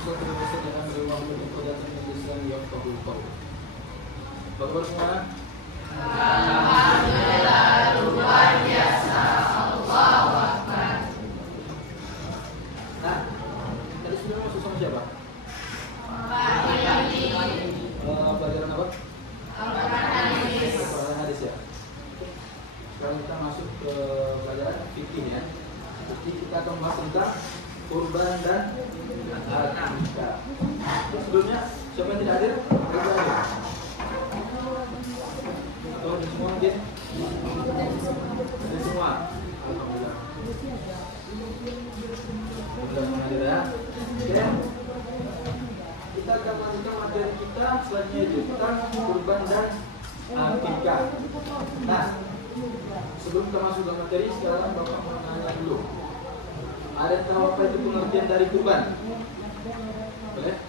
Bapak semua. Alhamdulillah luar biasa. Allahu Akbar. Nah, tadi sebelumnya masuk sama siapa? Pelajaran apa? Pelajaran hadis ya. Sekarang kita masuk ke pelajaran fikih ya. Fikih kita akan bahas tentang kurban dan akikah. Sebelumnya siapa yang tidak hadir? Tidak hadir. Atau di semua mungkin? Di semua. Alhamdulillah. Sudah hadir ya. Oke. Kita akan lanjutkan materi kita selanjutnya itu tentang kurban dan akikah. Nah, sebelum kita masuk ke materi, sekarang Bapak mau nanya dulu. Ada yang tahu apa itu pengertian dari kurban? Boleh?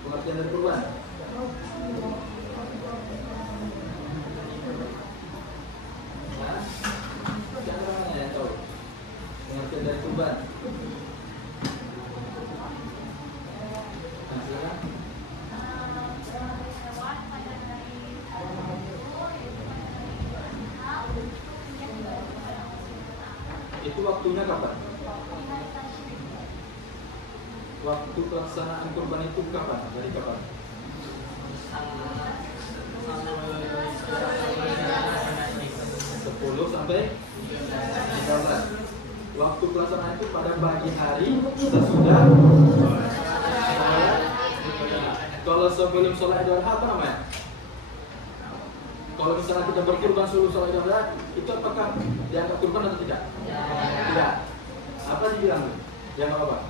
Pengertian dari kurban? Nah, siapa yang tahu pengertian dari kurban? Itu waktunya kapan? Waktu pelaksanaan kurban itu kapan? Dari kapan? 10 sampai 13. Waktu pelaksanaan itu pada pagi hari sesudah kalau sebelum sholat Idul Adha apa namanya? Kalau misalnya kita berkurban sebelum sholat Idul Adha, itu apakah dianggap kurban atau tidak? Tidak. Apa dibilang? Dianggap apa?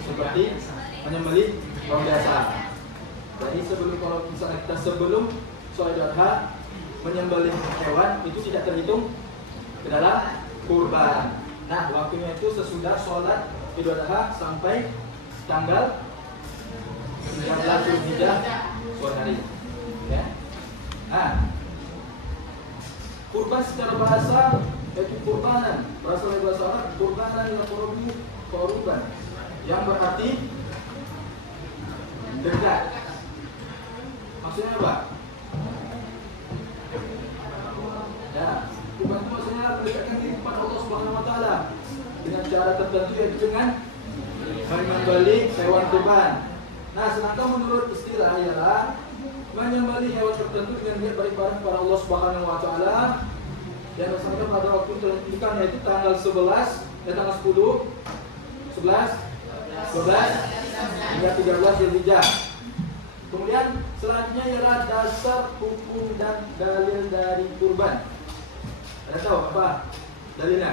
Seperti menyembelih hewan biasa. Jadi kalau misalnya kita sebelum sholat Idul Adha menyembelih hewan itu tidak terhitung ke dalam kurban. Nah, waktunya itu sesudah sholat Idul Adha sampai tanggal 13 Zulhijjah sore hari. Ya. Nah, kurban secara bahasa yaitu kurbanan, berasal dari bahasa Arab kurbanan yaqrubu qurban, yang berarti dekat. Maksudnya apa? Ya, kurban itu maksudnya mendekatkan diri kepada Allah Subhanahu wa taala dengan cara tertentu, yaitu dengan menyembelih hewan kurban. Nah, sedangkan menurut istilah ialah menyembelih hewan tertentu dengan niat beribadah kepada Allah Subhanahu wa taala dan misalkan pada waktu tertentukan, yaitu tanggal 11 dan tanggal 10, 11, 12 hingga 13 Zulhijjah. Kemudian selanjutnya ialah dasar hukum dan dalil dari kurban. Ada tahu apa dalilnya?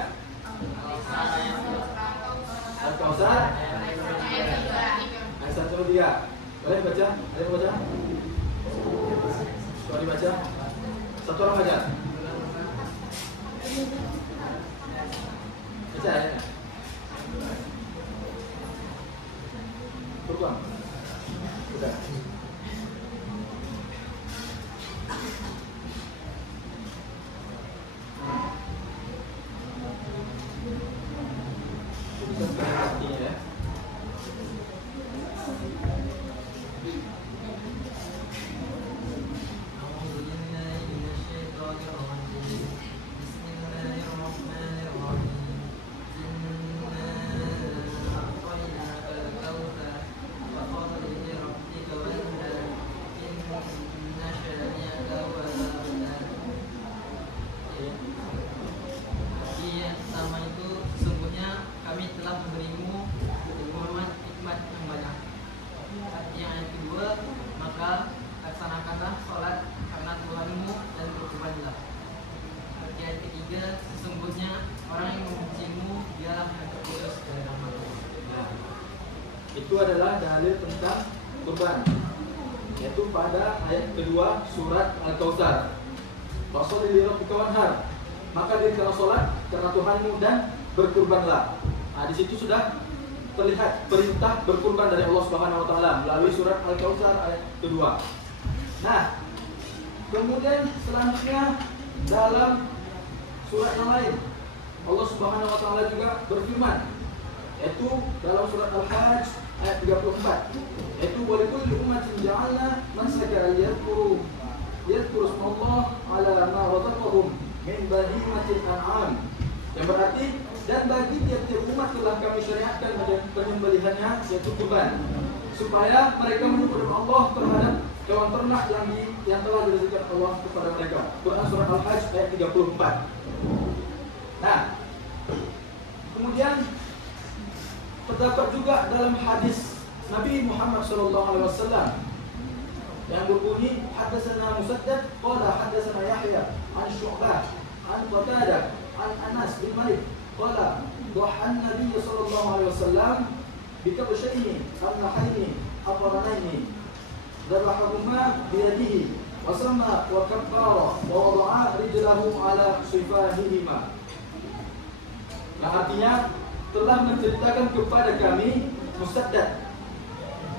Al-Kausar ayat 1-3. Boleh baca? Ada yang baca? Coba dibaca. Satu orang baca. Baca ayatnya. Kurban. Sudah. Itu adalah dalil tentang kurban, yaitu pada ayat kedua surat Al-Kausar. Fasholli lirabbika wanhar, maka dirikanlah sholat karena Tuhanmu dan berkurbanlah. Nah, di situ sudah terlihat perintah berkurban dari Allah Subhanahu wa taala melalui surat Al-Kausar ayat kedua. Nah, kemudian selanjutnya dalam surat yang lain Allah Subhanahu wa taala juga berfirman, yaitu dalam surat Al-Hajj ayat 34, yaitu walikulli ummatin ja'alna mansaka liyadhkuru Allah ala ma razaqahum min bahimatil an'am, yang berarti dan bagi tiap-tiap umat telah kami syariatkan penyembelihannya, yaitu kurban, supaya mereka menyembelih Allah terhadap hewan ternak yang telah dirizkikan Allah kepada mereka. Quran surat Al-Hajj ayat 34. Nah, kemudian terdapat juga dalam hadis Nabi Muhammad SAW yang berbunyi hadatsana Musaddad qala hadatsana Yahya an Syu'bah an Qatadah an Anas bin Malik qala dhahan Nabi SAW bikabshaini amlahaini aqranaini dhabahahuma biyadihi wa sama wa kabbara wa wada'a rijlahu ala sifahihima. Yang artinya telah menceritakan kepada kami Musaddad,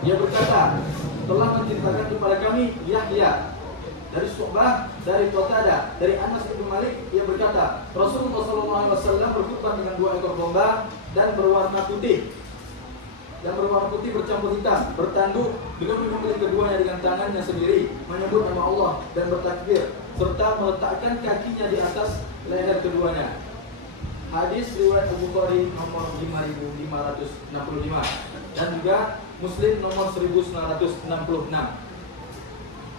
dia berkata telah menceritakan kepada kami Yahya dari Syu'bah, dari Qatadah, dari Anas bin Malik, dia berkata Rasulullah SAW berkhutbah dengan 2 ekor domba dan berwarna putih, bercampur hitam, bertanduk dengan menyembelih keduanya dengan tangannya sendiri, menyebut nama Allah dan bertakbir serta meletakkan kakinya di atas leher keduanya. Hadis riwayat Al-Bukhari nomor 5565 dan juga Muslim nomor 1966.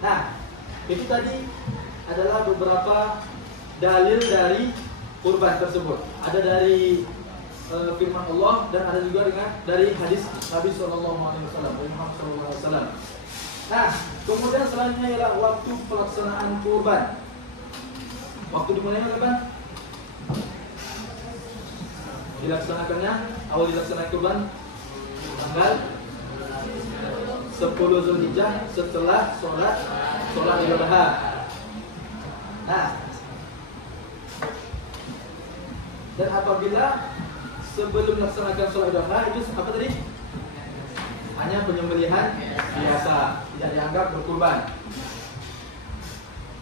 Nah, itu tadi adalah beberapa dalil dari kurban tersebut. Ada dari firman Allah dan ada juga dari hadis Nabi SAW. Nah, kemudian selanjutnya ialah waktu pelaksanaan kurban. Waktu dimulainya kapan? Awal dilaksanakan kurban tanggal 10 Zulhijjah setelah sholat Idul Adha. Nah, dan apabila sebelum melaksanakan sholat Idul Adha itu apa tadi? Hanya penyembelihan biasa, tidak dianggap berkurban.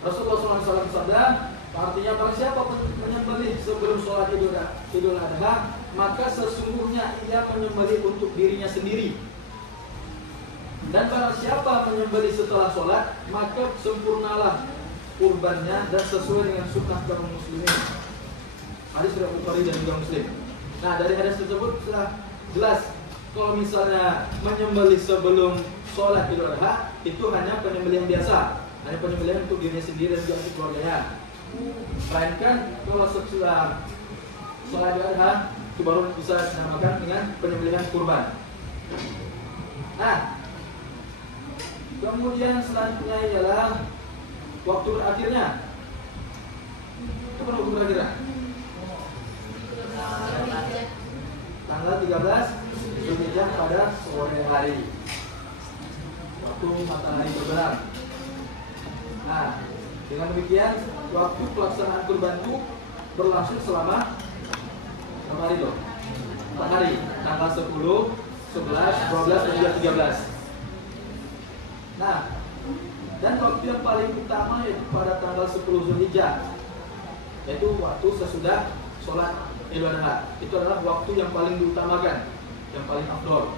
Rasulullah SAW bersabda, artinya barang siapa menyembelih sebelum sholat Idul Adha, maka sesungguhnya ia menyembelih untuk dirinya sendiri. Dan barang siapa menyembelih setelah sholat, maka sempurnalah kurbannya dan sesuai dengan sunnah kaum muslimin. Hadis riwayat Bukhari dan juga Muslim. Nah, dari hadis tersebut sudah jelas kalau misalnya menyembelih sebelum sholat Idul Adha itu hanya penyembelihan biasa, hanya penyembelihan untuk dirinya sendiri dan juga untuk keluarganya. Melainkan kalau setelah sholat Idul Adha itu baru bisa dinamakan dengan penyembelihan kurban. Nah, kemudian selanjutnya ialah waktu berakhirnya. Itu kan waktu berakhirnya? Tanggal 13 Zulhijjah pada sore hari, waktu matahari terbenam. Nah, dengan demikian waktu pelaksanaan kurban itu berlangsung selama berapa hari loh? 4 hari, tanggal 10, 11, 12, dan juga 13. Nah, dan waktu yang paling utama yaitu pada tanggal 10 Zulhijjah, yaitu waktu sesudah sholat Idul Adha. Itu adalah waktu yang paling diutamakan, yang paling afdol.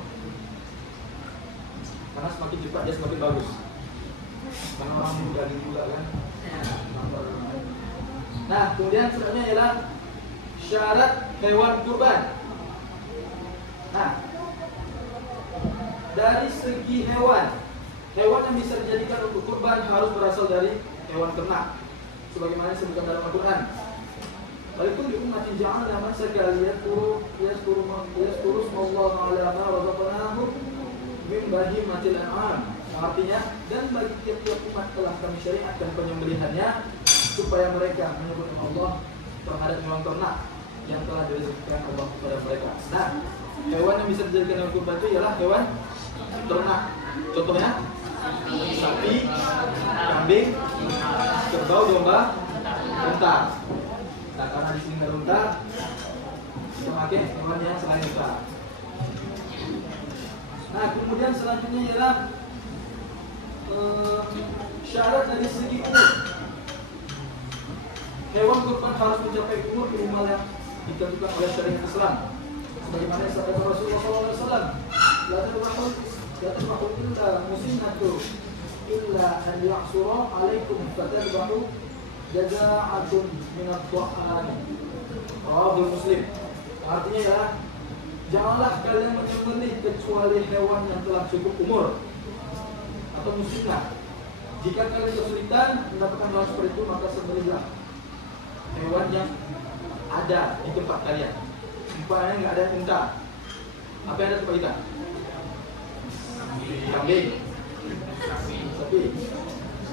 Karena semakin cepat dia semakin bagus. Karena orang muda juga kan. Nah, kemudian selanjutnya ialah syarat hewan kurban. Nah, dari segi hewan yang bisa dijadikan untuk kurban harus berasal dari hewan ternak, sebagaimana disebutkan dalam Al-Quran. Walaupun di umat yang jangan aman sekali yasturu Allah ala ma razaqnahum min bahimatil an'am. Artinya, dan bagi tiap-tiap umat telah kami syariatkan penyembelihannya supaya mereka menyebut Allah terhadap hewan ternak yang telah dirizkikan Allah kepada mereka. Nah, hewan yang bisa dijadikan hewan kurban itu ialah hewan ternak. Contohnya sapi, kambing, kerbau, domba, unta. Nah, karena di sini ada unta, kita pakai hewan yang selain unta. Nah, kemudian selanjutnya ialah syarat dari segi umur. Hewan kurban harus mencapai umur minimal yang ditentukan oleh syariat Islam, Sebagaimana sabda Rasulullah SAW, la tadbahu illa musinnatu illa an ya'sura alaikum fatadbahu jaza'atun minat Tuhan. Rawahu Muslim. Artinya ya, janganlah kalian menyembelih kecuali hewan yang telah cukup umur atau musinnah. Jika kalian kesulitan mendapatkan hal seperti itu, maka sembelihlah hewan yang ada di tempat kalian. Umpamanya nggak ada unta, apa yang ada di tempat kita? Kambing, sapi.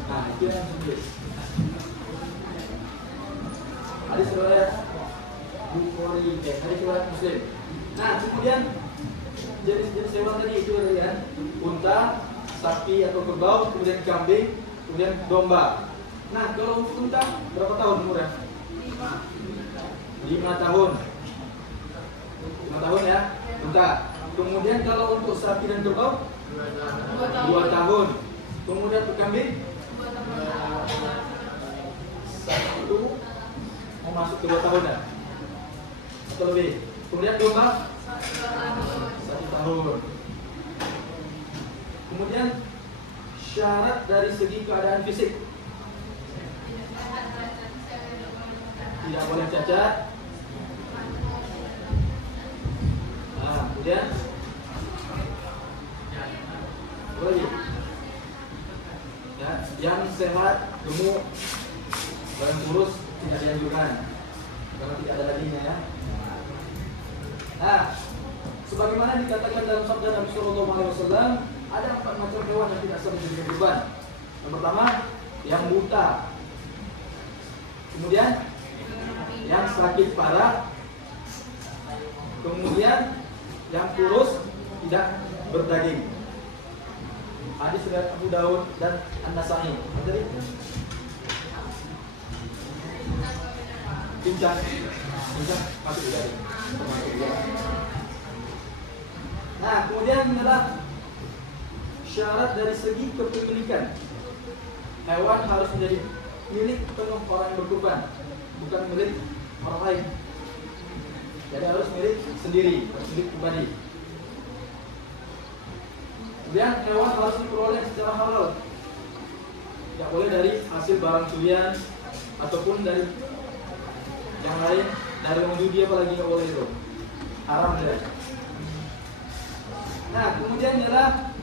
Nah, itu yang sembelih. Hadis riwayat Bukhari, hadis riwayat Muslim. Nah, kemudian jenis hewan tadi itu ya, unta, sapi atau kerbau, kemudian kambing, kemudian domba. Nah, kalau unta berapa tahun umurnya? 5 tahun. 5 tahun ya, unta. Kemudian kalau untuk sapi dan kerbau 2 tahun. Kemudian untuk kambing 1 mau masuk ke 2 tahun ya? Atau lebih. Kemudian domba 1 tahun. Kemudian syarat dari segi keadaan fisik, tidak boleh cacat. Nah, kemudian apa lagi? Ya, yang sehat, gemuk, badan kurus tidak dianjurkan karena tidak ada dagingnya ya. Nah, sebagaimana dikatakan dalam sabda Nabi Sallallahu Alaihi Wasallam, ada 4 macam hewan yang tidak sah dijadikan kurban. Yang pertama, yang buta. Kemudian, yang sakit parah. Kemudian, yang kurus tidak berdaging. Hadis riwayat Abu Daud dan An-Nasa'i. Jadi, pincang masuk juga. Nah, kemudian adalah syarat dari segi kepemilikan. Hewan harus menjadi milik penuh orang yang berkurban, bukan milik orang lain. Jadi harus milik sendiri, harus milik pribadi. Kemudian hewan harus diperoleh secara halal. Tidak boleh dari hasil barang curian ataupun dari yang lain, dari orang judi apalagi nggak boleh itu. Haram ya. Nah, kemudian adalah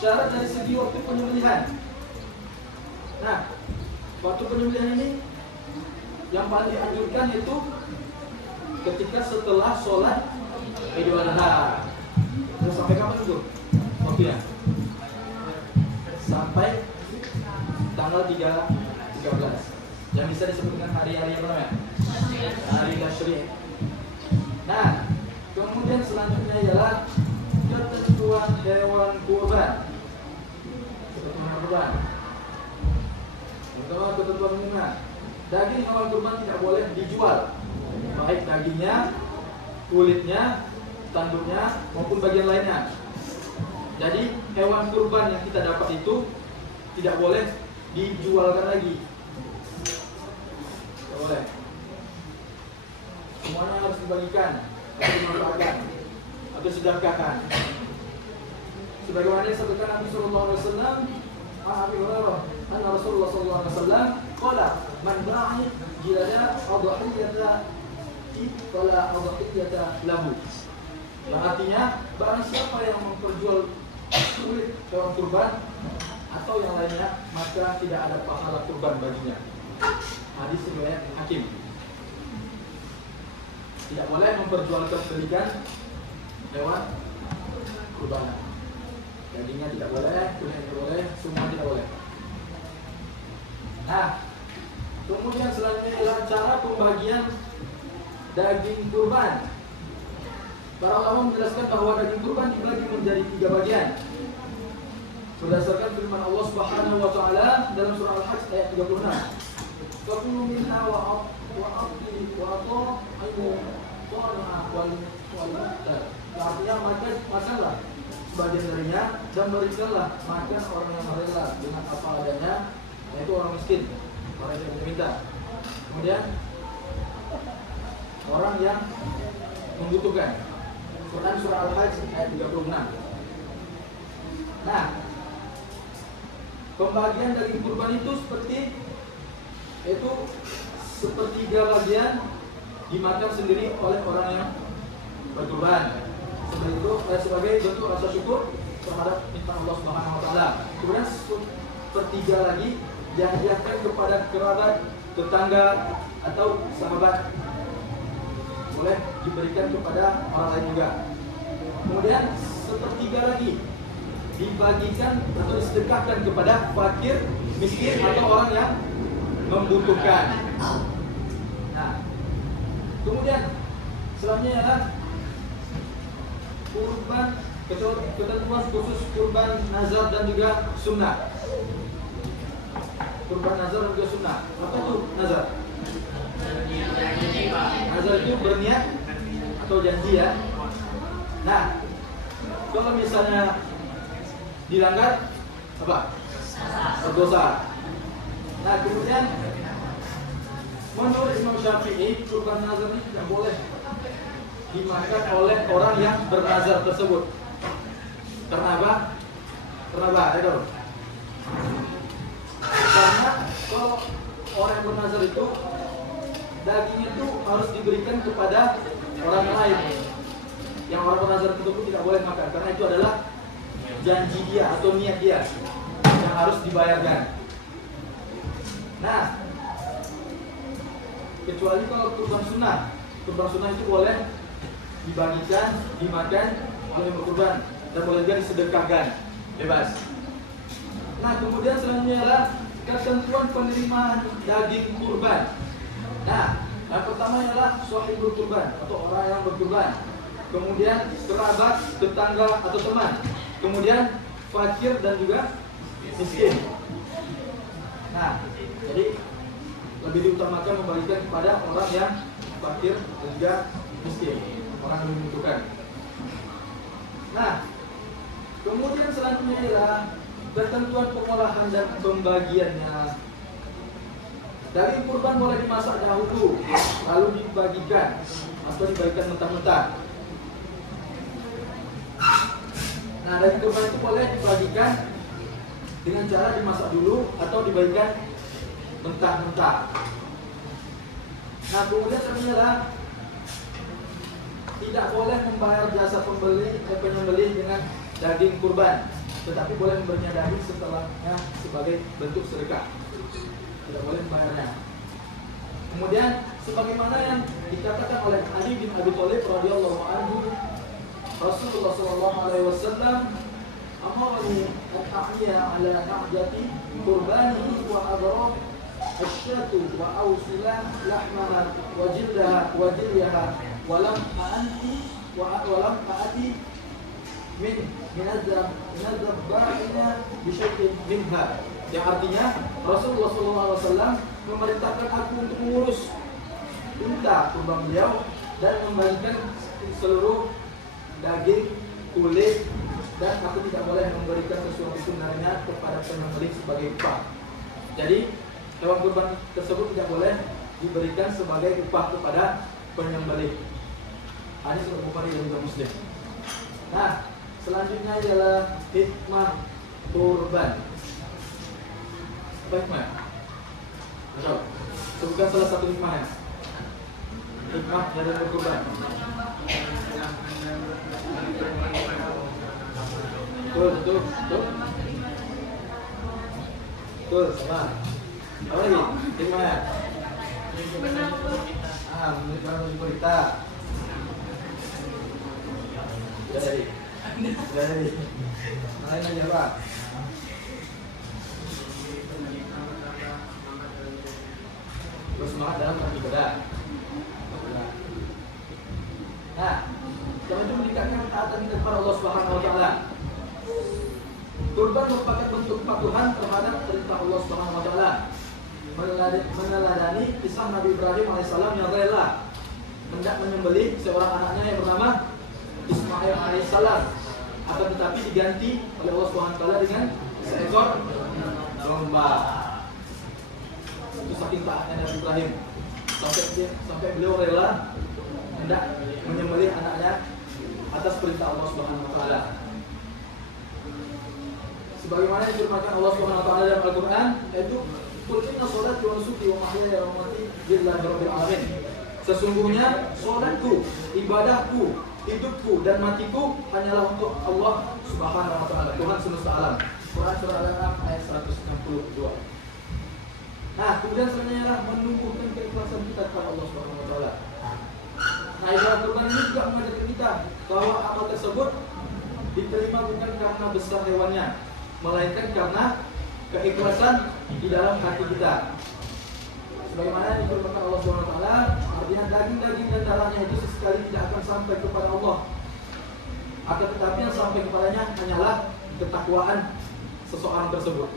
syarat dari segi waktu penyembelihan. Nah, waktu penyembelihan ini yang paling dianjurkan itu ketika setelah sholat Idul Adha. Terus sampai kapan itu waktunya? Sampai tanggal 13. Yang bisa disebut dengan hari-hari apa namanya? Hari Tasyrik. Nah, kemudian selanjutnya ialah ketentuan hewan kurban. Ketentuan kurban. Pertama, ketentuan umumnya, daging hewan kurban tidak boleh dijual, baik dagingnya, kulitnya, tanduknya maupun bagian lainnya. Jadi hewan kurban yang kita dapat itu tidak boleh dijualkan lagi. Tidak boleh. Semuanya harus dibagikan, atau dimanfaatkan, atau sedekahkan. Sebagaimana disebutkan Nabi Sallallahu Alaihi Wasallam, Abi Hurairah, anna Rasulullah Sallallahu Alaihi Wasallam qala man ba'i jilada adhiyata fala adhiyata lahu. Yang artinya barang siapa yang memperjual kulit hewan kurban atau yang lainnya, maka tidak ada pahala kurban baginya. Hadis riwayat Hakim. Tidak boleh memperjualbelikan hewan kurban. Dagingnya tidak boleh, kulitnya tidak boleh, semua tidak boleh. Nah, kemudian selanjutnya adalah cara pembagian daging kurban. Para ulama menjelaskan bahwa daging kurban dibagi menjadi 3 bagian. Berdasarkan firman Allah Subhanahu wa taala dalam surah Al-Hajj ayat 36. Fakulu minha wa aqli wa ta'amu qana'a wal mu'tar. Artinya makanlah sebagian darinya dan berikanlah makan orang yang rela dengan apa adanya, yaitu orang miskin, orang yang meminta. Kemudian orang yang membutuhkan. Quran surah Al-Hajj ayat 36. Nah, pembagian daging kurban itu sepertiga bagian dimakan sendiri oleh orang yang berkurban. Seperti itu sebagai bentuk rasa syukur terhadap nikmat Allah Subhanahu wa taala. Kemudian sepertiga lagi dihadiahkan kepada kerabat, tetangga atau sahabat. Boleh diberikan kepada orang lain juga. Kemudian sepertiga lagi dibagikan atau disedekahkan kepada fakir, miskin atau orang yang membutuhkan. Nah, kemudian selanjutnya adalah kurban, ketentuan khusus kurban nazar dan juga sunnah. Kurban nazar dan juga sunnah. Apa itu nazar? Nazar itu berniat atau janji ya. Nah, kalau misalnya dilanggar apa? Berdosa. Nah, kemudian menurut Imam Syafi'i, kurban nazar ini tidak boleh dimakan oleh orang yang bernazar tersebut. Karena apa? Karena kalau orang yang bernazar itu dagingnya itu harus diberikan kepada orang lain. Yang orang bernazar tersebut tidak boleh makan karena itu adalah janji dia atau niat dia yang harus dibayarkan. Nah, kecuali kalau kurban sunnah itu boleh dibagikan, dimakan oleh yang berkurban dan boleh juga disedekahkan, bebas. Nah, kemudian selanjutnya adalah ketentuan penerimaan daging kurban. Nah, yang pertama adalah sahibul kurban atau orang yang berkurban. Kemudian kerabat, tetangga atau teman. Kemudian fakir dan juga miskin. Nah, jadi lebih diutamakan membagikan kepada orang yang fakir dan juga miskin, orang yang membutuhkan. Nah, kemudian selanjutnya adalah ketentuan pengolahan dan pembagiannya. Daging kurban boleh dimasak dahulu, lalu dibagikan atau dibagikan mentah-mentah. Nah, daging kurban itu boleh dibagikan dengan cara dimasak dulu atau dibagikan mentah-mentah. Nah, kemudian selanjutnya tidak boleh membayar jasa penyembelih dengan daging kurban, tetapi boleh memberinya daging setelahnya sebagai bentuk sedekah. Tidak boleh membayarnya. Kemudian sebagaimana yang dikatakan oleh Ali bin Abi Thalib radhiyallahu anhu, Rasulullah sallallahu alaihi wasallam amarni an ahya ala na'jati qurbanihi wa adrab asyatu wa awsila lahmaha wa jildaha wa jilyaha wa lam a'ati min adzabbaina bi syai'in minha. Yang artinya Rasulullah SAW memerintahkan aku untuk mengurus unta kurban beliau dan membagikan seluruh daging, kulit, dan aku tidak boleh memberikan sesuatu pun darinya kepada penyembelih sebagai upah. Jadi hewan kurban tersebut tidak boleh diberikan sebagai upah kepada penyembelih. Hadis riwayat Bukhari dan juga Muslim. Nah, selanjutnya adalah hikmah kurban. Apa hikmah? Sebutkan salah satu hikmahnya. Hikmah dari berkurban. Betul. Betul, sama. Apa lagi? Hikmahnya? Menunjukkan berita. Sudah jadi. Lainnya apa? Bersemangat dalam beribadah. Nah, yang itu meningkatkan ketaatan kita kepada Allah Subhanahu wa taala. Kurban merupakan bentuk kepatuhan terhadap perintah Allah Subhanahu wa taala. Meneladani kisah Nabi Ibrahim alaihissalam yang rela hendak menyembelih seorang anaknya yang bernama Ismail alaihissalam, akan tetapi diganti oleh Allah Subhanahu wa taala dengan seekor domba. Itu saking taatnya Nabi Ibrahim sampai beliau rela hendak menyembelih anaknya atas perintah Allah Subhanahu wa taala. Sebagaimana difirmankan Allah Subhanahu wa taala dalam Al-Qur'an, yaitu qul inna sholati wa nusuki wa mahyaya wa mamati lillahi rabbil alamin. Sesungguhnya salatku, ibadahku, hidupku dan matiku hanyalah untuk Allah Subhanahu wa taala, Tuhan semesta alam. Quran surah Al-An'am ayat 162. Nah, kemudian selanjutnya menumbuhkan keikhlasan kita kepada Allah Subhanahu wa taala. Nah, ibadah kurban ini juga mengajarkan kita bahwa amal tersebut diterima bukan karena besar hewannya, melainkan karena keikhlasan di dalam hati kita. Sebagaimana difirmankan Allah Subhanahu wa taala, artinya daging-daging dan darahnya itu sesekali tidak akan sampai kepada Allah. Akan tetapi yang sampai kepadanya hanyalah ketakwaan seseorang tersebut.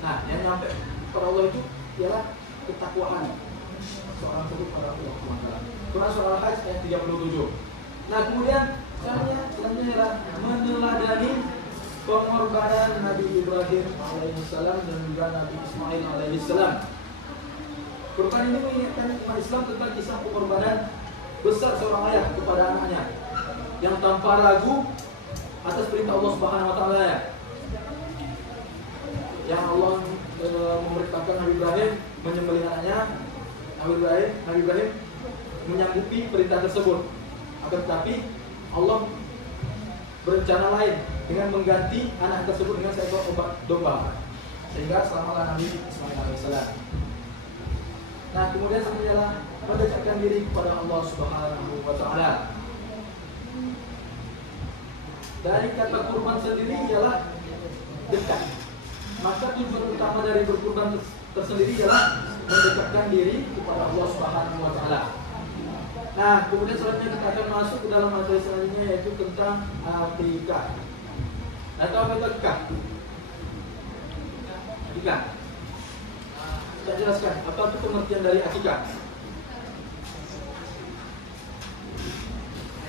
Nah, yang nyampe kepada Allah itu ialah ketakwaan seorang tersebut pada Allah Subhanahu wa taala. Quran surah Al-Hajj ayat 37. Nah, kemudian selanjutnya ialah meneladani pengorbanan Nabi Ibrahim alaihissalam dan juga Nabi Ismail alaihissalam. Kurban ini mengingatkan umat Islam tentang kisah pengorbanan besar seorang ayah kepada anaknya yang tanpa ragu atas perintah Allah Subhanahu wa taala, yang Allah memerintahkan Nabi Ibrahim menyembelih anaknya. Nabi Ibrahim menyanggupi perintah tersebut. Akan tetapi Allah berencana lain dengan mengganti anak tersebut dengan seekor domba, sehingga selamatlah Nabi Ismail alaihissalam. Nah, kemudian selanjutnya mendekatkan diri kepada Allah Subhanahu wa taala. Dari kata kurban sendiri ialah dekat. Maka tujuan utama dari berkurban tersendiri ialah mendekatkan diri kepada Allah Subhanahu wa taala. Nah, kemudian selanjutnya kita akan masuk ke dalam materi selanjutnya, yaitu tentang akikah. Atau apa itu akikah? Akikah. Saya jelaskan apa itu pengertian dari akikah.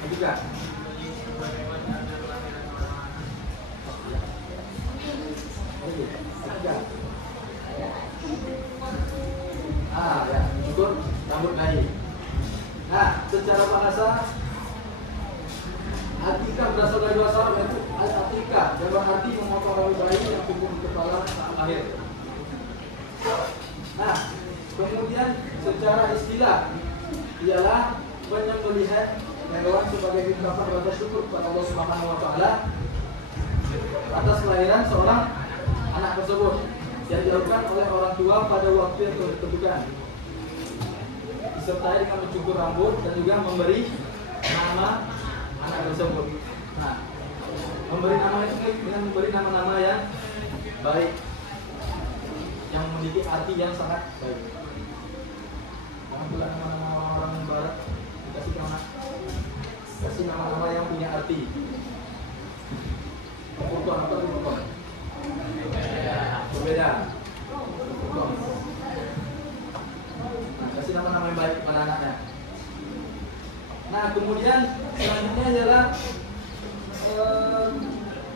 Akikah. Ya, syukur rambut bayi. Nah, secara bahasa akikah berasal dari bahasa Arab, yaitu al-aqiqah, yang berarti memotong rambut bayi yang tumbuh di kepala saat lahir. Nah, kemudian secara istilah ialah penyembelihan hewan sebagai ungkapan rasa syukur kepada Allah Subhanahu wa taala atas kelahiran seorang anak tersebut yang dilakukan oleh orang tua pada waktu yang ditentukan, disertai dengan mencukur rambut dan juga memberi nama anak tersebut. Nah, memberi nama itu dengan memberi nama-nama yang baik, yang memiliki arti yang sangat baik. Jangan pula nama-nama orang barat kasih nama-nama yang punya arti. Furqan atau Furqan? Berbeda. Furqan. Nah, kasih nama-nama yang baik kepada anaknya. Nah, kemudian selanjutnya adalah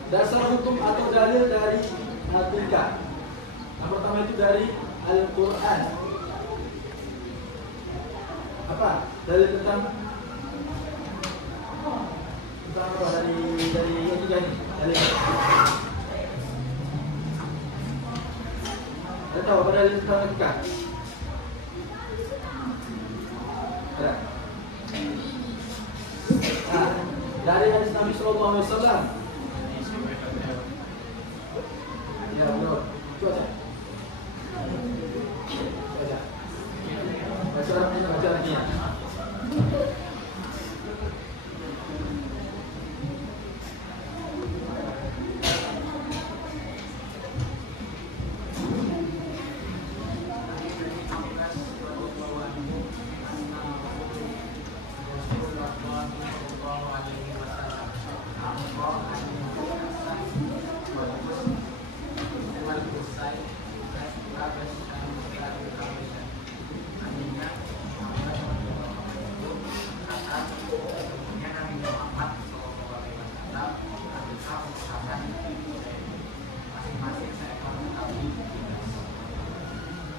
dasar hukum atau dalil dari akikah. Yang pertama itu dari Al-Quran. Apa? Dalil tentang apa? Dari akikah ini. Dalil. Anda tahu apa dalil tentang akikah? Ada. Nah, dari hadis Nabi Sallallahu Alaihi Wasallam. Ya, betul. Coba. Baca lagi ya.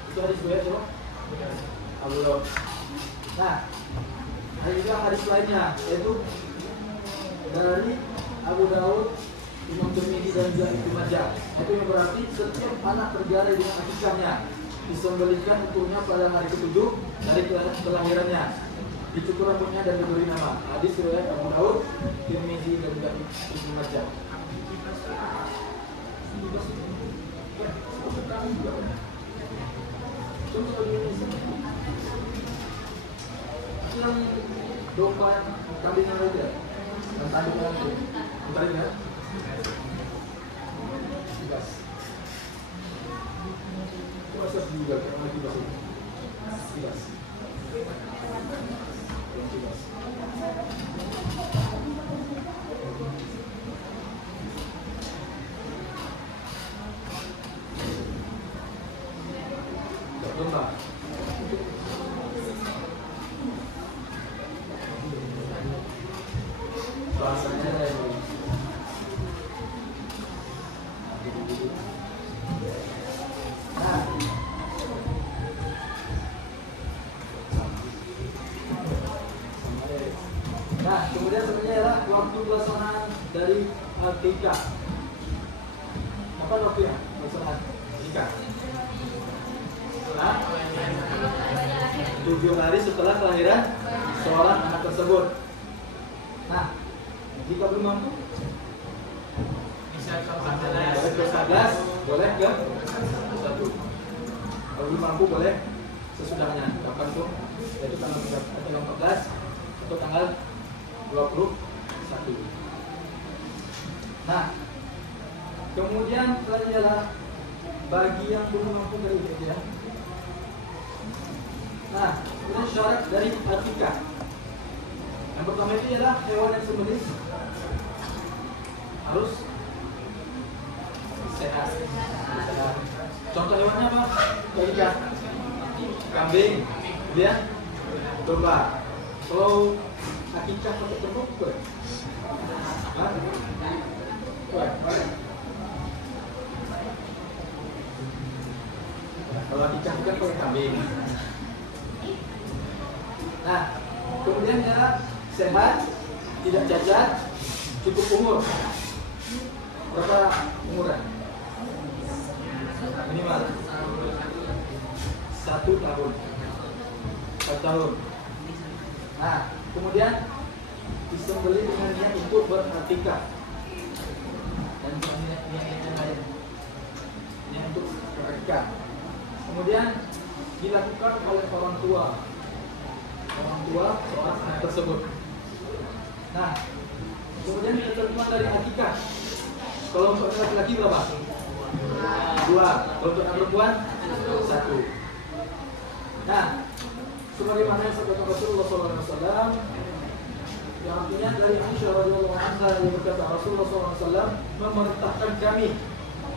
Itu hadis gue coba. Nah, juga hadis lainnya, yaitu dari Abu Daud, Imam Tirmidzi dan juga Ibnu Majah. Itu yang berarti setiap anak terjadi dengan akikahnya disembelihkan untuknya pada hari ke-7 dari kelahirannya, dicukur rambutnya dan diberi nama. Hadis riwayat Abu Daud, Tirmidzi dan juga Ibnu Majah. Yang domba kambing yang itu ya, dan tanduk yang itu, bentar ya. Bebas. Puasa juga karena lagi bahasa bebas. Bebas. Domba. Bahasanya ada yang nah, kemudian sebenarnya adalah waktu pelaksanaan dari akikah. Apa waktunya pelaksanaan akikah? 7 hari setelah kelahiran seorang anak tersebut. Nah, jika belum mampu, boleh ke 11, boleh ke 1. Kalau belum mampu boleh sesudahnya. Kapan tuh? Yaitu tanggal 14 atau tanggal 21. Nah, kemudian selanjutnya adalah bagi yang belum mampu dari dia. Nah, kemudian syarat dari akikah. Yang pertama itu adalah hewan yang sembelih harus sehat. Contoh hewannya apa? Akikah, kambing, kemudian domba. Kalau akikah pakai tembok, kalau akikah kan pakai kambing. Nah, kemudian ya sehat, tidak cacat, cukup umur. Berapa umurnya? Minimal 1 tahun. 1 tahun. Nah, kemudian disembelih dengan niat untuk berakikah dan niat yang lain. Niat untuk berakikah. Kemudian dilakukan oleh orang tua seorang anak tersebut. Nah, kemudian ketentuan dari akikah. Kalau untuk laki-laki berapa? 2. Kalau untuk anak perempuan 1. Nah, sebagaimana yang sabda Rasulullah SAW, yang artinya dari Aisyah radhiyallahu anha yang berkata Rasulullah SAW memerintahkan kami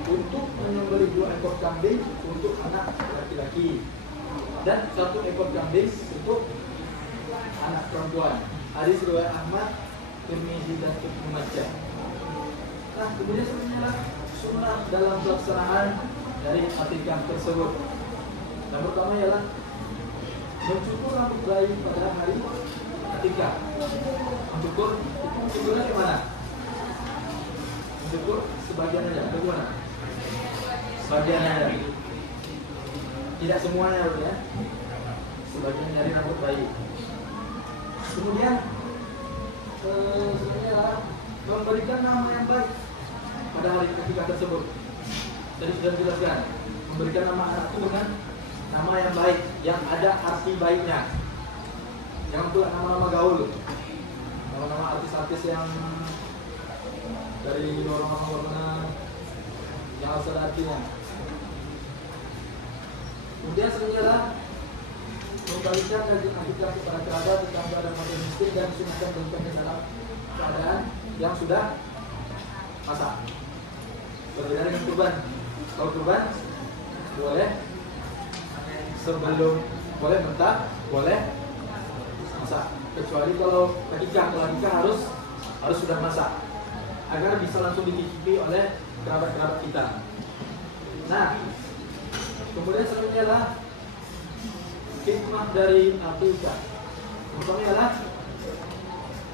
untuk menyembelih 2 ekor kambing untuk anak laki-laki dan 1 ekor kambing untuk anak perempuan. Hadis riwayat Ahmad, Tirmidzi dan Ibnu Majah. Nah, kemudian sebenarnya sunnah dalam pelaksanaan dari akikah tersebut. Yang pertama ialah mencukur rambut bayi pada hari akikah. Mencukurnya di mana? Mencukur sebagian aja, bagaimana? Sebagian aja. Tidak semuanya ya. Sebagian dari rambut bayi. Kemudian sebenarnya adalah memberikan nama yang baik pada hari akikah tersebut. Tadi sudah dijelaskan, memberikan nama anak itu dengan nama yang baik, yang ada arti baiknya. Jangan pula nama-nama gaul, nama-nama artis-artis yang dari orang-orang mana yang asal artinya. Kemudian sebenarnya membalikan dari akikah kepada kerabat, tetangga dan mati miskin dan sunahkan berikan dalam keadaan yang sudah masak. Berbeda dengan kurban. Kalau kurban boleh sebelum, boleh mentah, boleh masak. Kecuali kalau akikah harus sudah masak agar bisa langsung dicicipi oleh kerabat-kerabat kita. Nah, kemudian selanjutnya adalah hikmah dari akikah. Pertama adalah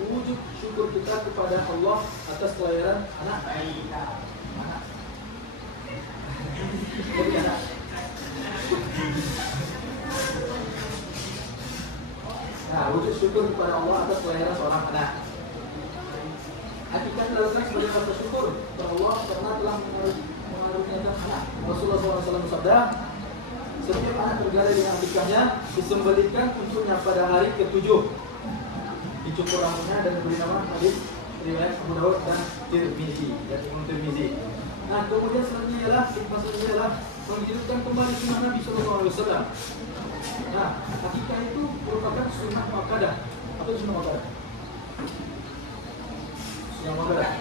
wujud syukur kita kepada Allah atas kelahiran anak. Anak. Jadi anak. Nah, wujud syukur kepada Allah atas kelahiran seorang anak. Hakikat dilakukan sebagai rasa syukur kepada Allah karena telah mengaruniakan anak. Rasulullah SAW bersabda, setiap anak tergali dengan akikahnya disembelihkan untuknya pada hari ke-7. Dicukur rambutnya dan diberi nama hadis riwayat Abu Dawud dan Tirmizi, dan Imam Tirmizi. Nah, kemudian selanjutnya ialah maksudnya ialah menghidupkan kembali sunnah Nabi SAW. Nah, hakikah itu merupakan sunnah muakkadah. Apa itu sunnah muakkadah? Sunnah muakkadah.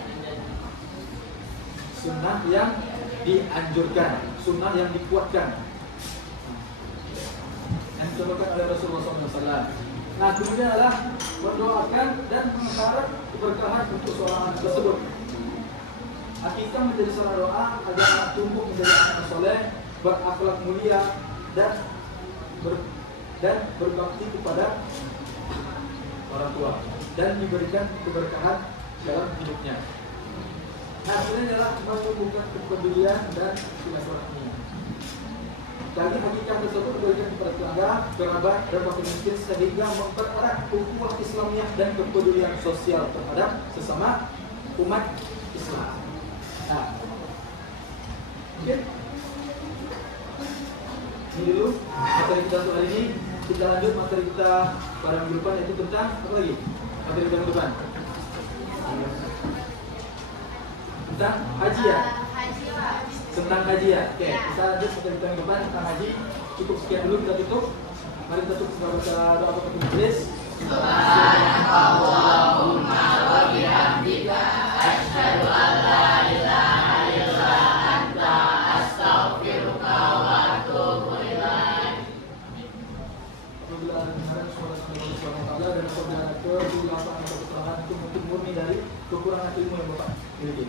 Sunnah yang dianjurkan, sunnah yang dikuatkan. Yang dicontohkan oleh Rasulullah SAW. Nah, kemudian adalah mendoakan dan mengharap keberkahan untuk seorang anak tersebut. Hakikah menjadi salah doa agar anak tumbuh menjadi anak soleh, berakhlak mulia dan berbakti kepada orang tua dan diberikan keberkahan dalam hidupnya. Nah, ini adalah menumbuhkan kepedulian dan silaturahmi. Lagi hakikat tersebut diberikan kepada tetangga, kerabat, dan wakil miskin sehingga mempererat ukhuwah Islamiyah dan kepedulian sosial terhadap sesama umat Islam. Nah, mungkin ini dulu materi kita untuk hari ini. Kita lanjut materi kita pada minggu depan, yaitu tentang apa lagi? Materi kita minggu depan tentang haji ya? Tentang haji ya? Oke, kita lanjut materi kita minggu depan tentang haji. Cukup sekian dulu, kita tutup. Mari kita tutup dengan baca doa kepada majelis. Subhanakallahumma wa bihamdika asyhadu an la ilaha illa anta astaghfiruka wa atubu ilaik. Apabila benar suara Allah Subhanahu wa taala dan saudara ke di lapangan keterangan itu mungkin murni dari kekurangan ilmu yang Bapak miliki.